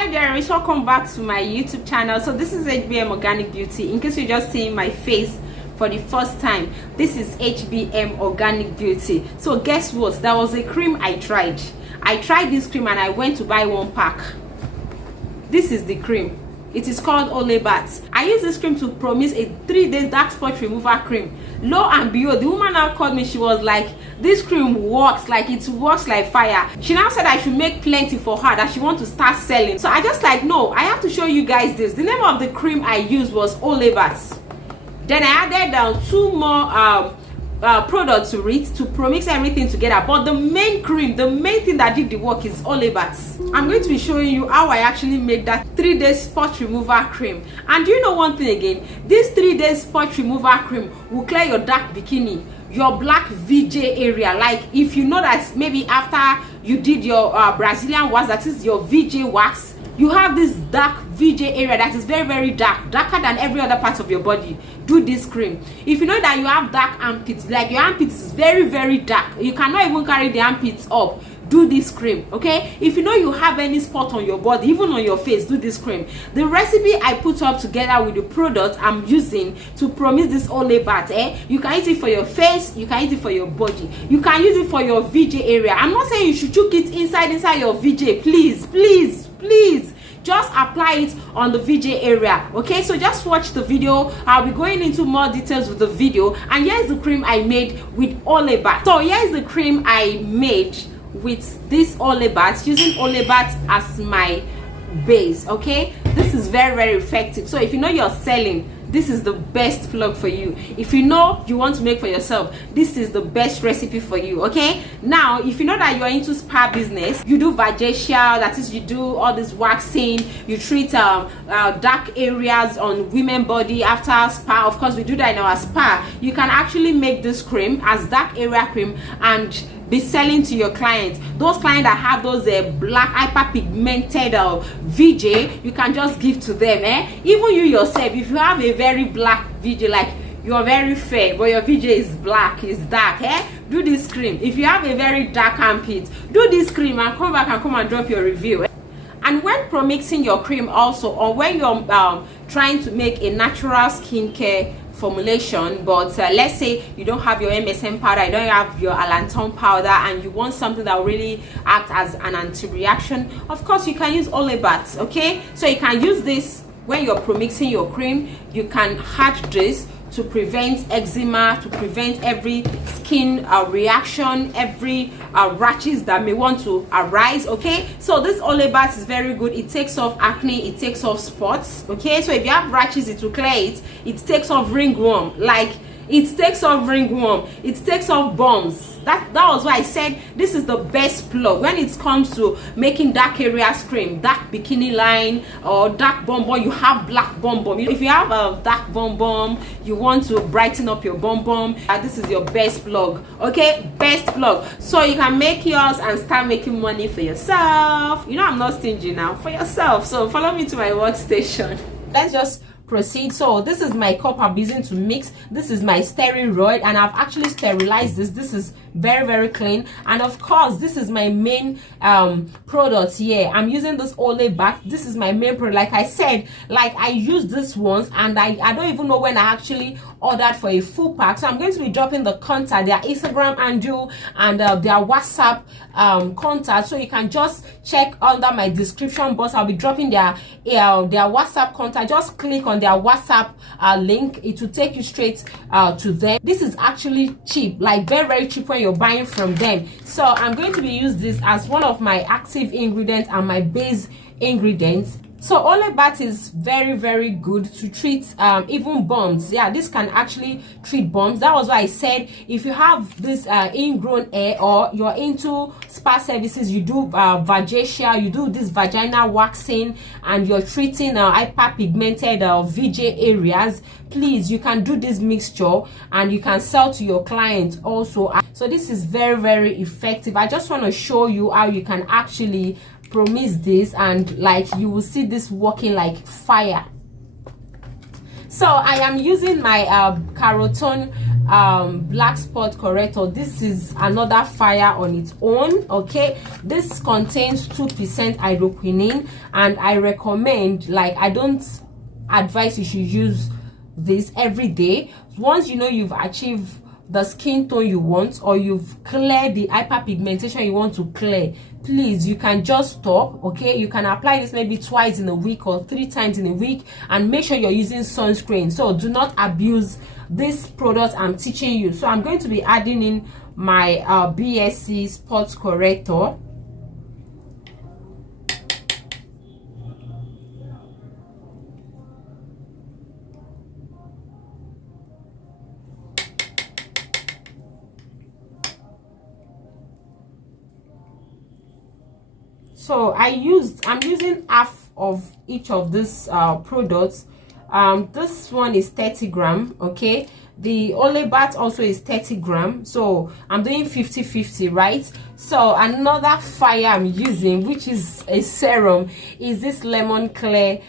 Hello Jeremy, welcome back to my YouTube channel. So this is HBM Organic Beauty. In case you're just seeing my face for the first time, this is HBM Organic Beauty. So guess what? There was a cream I tried this cream and I went to buy one pack. This is the cream. It is called OLAYBACT. I use this cream to promise a 3-day dark spot remover cream. Lo and behold, the woman now called me. She was like, this cream works, like it works like fire. She now said I should make plenty for her, that she wants to start selling. So I just like, no, I have to show you guys this. The name of the cream I used was OLAYBACT. Then I added 2 more products to it to promix everything together, but the main cream, the main thing that did the work is OLAYBACT. I'm going to be showing you how I actually made that 3-day spot remover cream. And do you know one thing again? This 3-day spot remover cream will clear your dark bikini, your black VJ area. Like if you know that maybe after you did your Brazilian wax, that is your VJ wax, you have this dark VJ area that is very, very dark, darker than every other part of your body. Do this cream. If you know that you have dark armpits, like your armpits is very, very dark, you cannot even carry the armpits up, do this cream. Okay, if you know you have any spot on your body, even on your face, do this cream. The recipe I put up together with the product I'm using to promise this OLAYBACT, you can use it for your face, you can use it for your body, you can use it for your VJ area. I'm not saying you should choke it inside your VJ. Please just apply it on the VJ area. Okay, so just watch the video. I'll be going into more details with the video. And here's the cream I made with OLAYBACT. So here's the cream I made with this OLAYBACT, using OLAYBACT as my base. Okay, this is very, very effective. So if you know you're selling, this is the best plug for you. If you know you want to make for yourself, this is the best recipe for you. Okay, now if you know that you're into spa business, you do vajacial, that is, you do all this waxing, you treat dark areas on women body after spa. Of course, we do that in our spa. You can actually make this cream as dark area cream and be selling to your clients. Those clients that have those black hyperpigmented VJ, you can just give to them. Even you yourself, if you have a very black VJ, like you're very fair but your VJ is black, is dark, do this cream. If you have a very dark armpit, do this cream and come back and come and drop your review. And when promixing your cream also, or when you're trying to make a natural skincare formulation, but let's say you don't have your MSM powder, you don't have your allantoin powder, and you want something that will really act as an anti-reaction, of course you can use OLAYBACT. Okay, so you can use this when you're promixing your cream. You can add this to prevent eczema, to prevent every skin reaction, every rashes that may want to arise. Okay, so this OLAYBACT is very good. It takes off acne, it takes off spots. Okay, so if you have rashes, it will clear it. It takes off ringworm, like it takes off ringworm, it takes off bumps. That was why I said this is the best plug when it comes to making dark areas cream, dark bikini line or dark bum bum. You have black bum bum. If you have a dark bum bum, you want to brighten up your bum bum, this is your best plug. Okay, best plug. So you can make yours and start making money for yourself. You know I'm not stingy now, for yourself. So follow me to my workstation. Let's just proceed. So this is my cup I'm using to mix. This is my steroid, and I've actually sterilized this. This is very, very clean. And of course, this is my main product here. I'm using this OLAYBACT. This is my main product. Like I said, like I used this once, and I don't even know when I actually ordered for a full pack. So I'm going to be dropping the contact, their Instagram handle and their WhatsApp contact, so you can just check under my description box. I'll be dropping their WhatsApp contact. Just click on their WhatsApp link. It will take you straight to them. This is actually cheap, like very, very cheap when you're buying from them. So I'm going to be use this as one of my active ingredients and my base ingredients. So OLAYBACT is very, very good to treat even bumps. Yeah, this can actually treat bumps. That was why I said if you have this ingrown hair, or you're into spa services, you do vajacial, you do this vaginal waxing, and you're treating hyperpigmented VJ areas, please, you can do this mixture and you can sell to your clients also. So this is very, very effective. I just want to show you how you can actually promise this, and like you will see this working like fire. So I am using my Carotone black spot corrector. This is another fire on its own. Okay, this contains 2% hydroquinone, and I recommend, like, I don't advise you should use this every day. Once you know you've achieved the skin tone you want, or you've cleared the hyperpigmentation you want to clear, please, you can just stop. Okay, you can apply this maybe twice in a week or 3 times in a week, and make sure you're using sunscreen. So do not abuse this product I'm teaching you. So I'm going to be adding in my BSC spot corrector. So I'm using half of each of these products. This one is 30 gram. Okay, the OLAYBACT also is 30 gram, so I'm doing 50-50, right? So another fire I'm using, which is a serum, is this lemon clear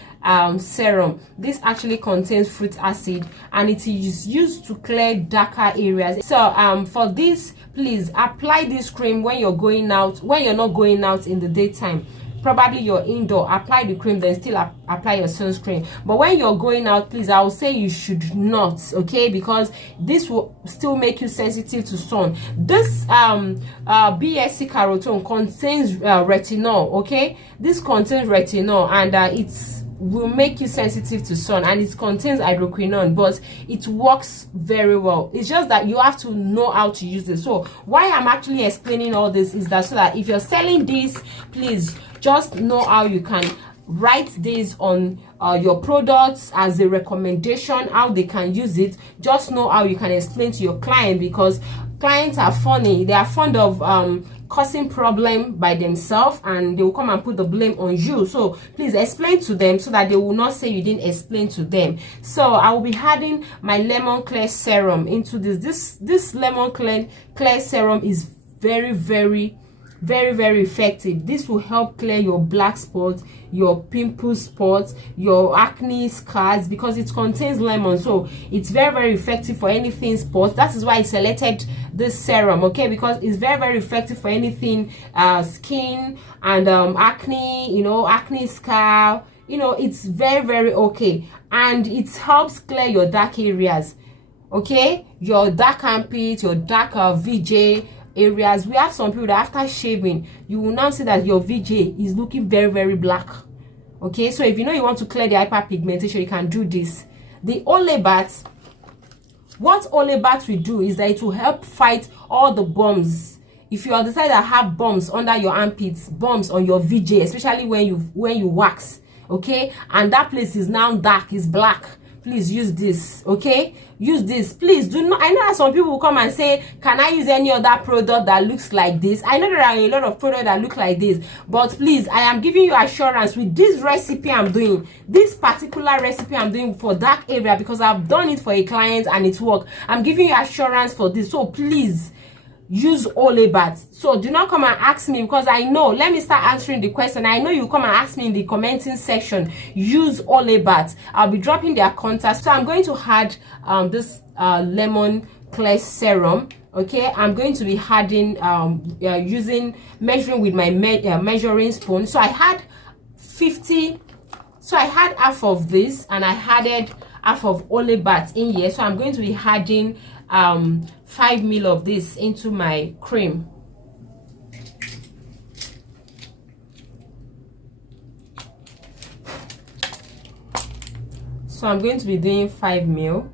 serum. This actually contains fruit acid, and it is used to clear darker areas. So for this, please apply this cream when you're going out, when you're not going out in the daytime. Probably you're indoor, apply the cream, then still apply your sunscreen. But when you're going out, please, I will say you should not, okay, because this will still make you sensitive to sun. This BSC carotene contains retinol. Okay, this contains retinol, and it's will make you sensitive to sun, and it contains hydroquinone, but it works very well. It's just that you have to know how to use it. So why I'm actually explaining all this is that, so that if you're selling this, please just know how you can write this on your products as a recommendation, how they can use it. Just know how you can explain to your client, because clients are funny. They are fond of causing problem by themselves, and they will come and put the blame on you. So please explain to them, so that they will not say you didn't explain to them. So I will be adding my lemon clear serum into this lemon clear serum is very effective. This will help clear your black spots, your pimple spots, your acne scars, because it contains lemon. So it's very effective for anything spots. That is why I selected this serum, okay, because it's very effective for anything skin and acne, you know, acne scar, you know. It's very okay, and it helps clear your dark areas, okay, your dark armpit, your dark VJ areas. We have some people that after shaving, you will now see that your VJ is looking very black. Okay, so if you know you want to clear the hyperpigmentation, you can do this. The OLAYBACT, what OLAYBACT will do is that it will help fight all the bumps. If you are the side that have bumps under your armpits, bumps on your VJ, especially when you wax, okay, and that place is now dark, is black, please use this. Okay, use this. Please do not, I know that some people will come and say, can I use any other product that looks like this? I know there are a lot of products that look like this, but please, I am giving you assurance with this recipe I'm doing, this particular recipe I'm doing for dark area, because I've done it for a client and it worked. I'm giving you assurance for this. So please use OLAYBACT. So do not come and ask me, because I know, let me start answering the question. I know you come and ask me in the commenting section. Use OLAYBACT. I'll be dropping their contact. So I'm going to add this lemon clear serum. Okay, I'm going to be adding measuring with my measuring spoon. So I had 50, so I had half of this, and I added half of OLAYBACT in here. So I'm going to be adding 5 ml of this into my cream. So I'm going to be doing 5 ml.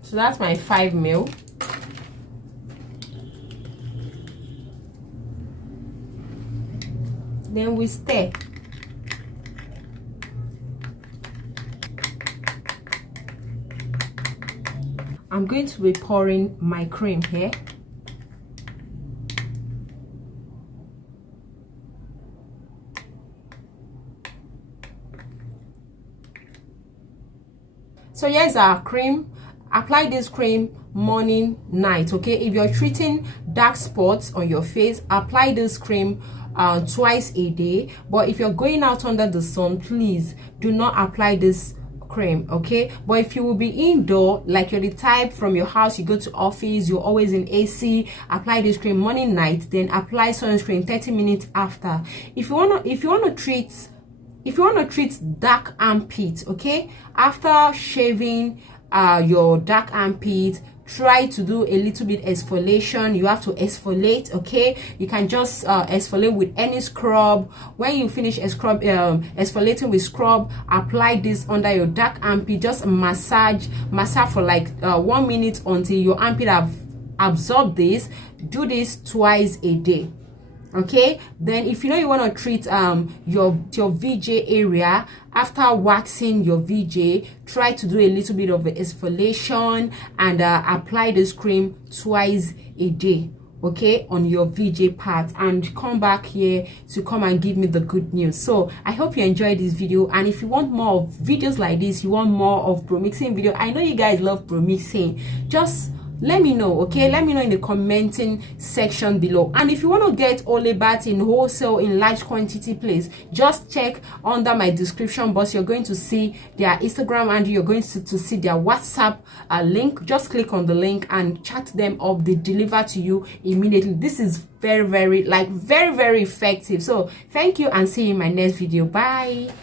So that's my 5 ml. Then we stir. I'm going to be pouring my cream here. So here's our cream. Apply this cream morning, night. Okay, if you're treating dark spots on your face, apply this cream twice a day. But if you're going out under the sun, please do not apply this cream. Okay, but if you will be indoor, like you're the type from your house, you go to office, you're always in AC, apply this cream morning, night, then apply sunscreen 30 minutes after. If you want to treat dark armpit, okay, after shaving your dark armpit, try to do a little bit exfoliation. You have to exfoliate. Okay, you can just exfoliate with any scrub. When you finish exfoliating with scrub, apply this under your dark armpit. Just massage for like 1 minute until your armpit have absorbed this. Do this twice a day. Okay, then if you know you want to treat your VJ area, after waxing your VJ, try to do a little bit of exfoliation and apply this cream twice a day, okay, on your VJ part, and come back here to come and give me the good news. So I hope you enjoyed this video, and if you want more of videos like this, you want more of PROMIXING video, I know you guys love PROMIXING, just let me know. Okay, let me know in the commenting section below. And if you want to get OLAYBACT in wholesale in large quantity, please just check under my description box. You're going to see their Instagram and you're going to see their WhatsApp link. Just click on the link and chat them up. They deliver to you immediately. This is very effective. So thank you, and see you in my next video. Bye.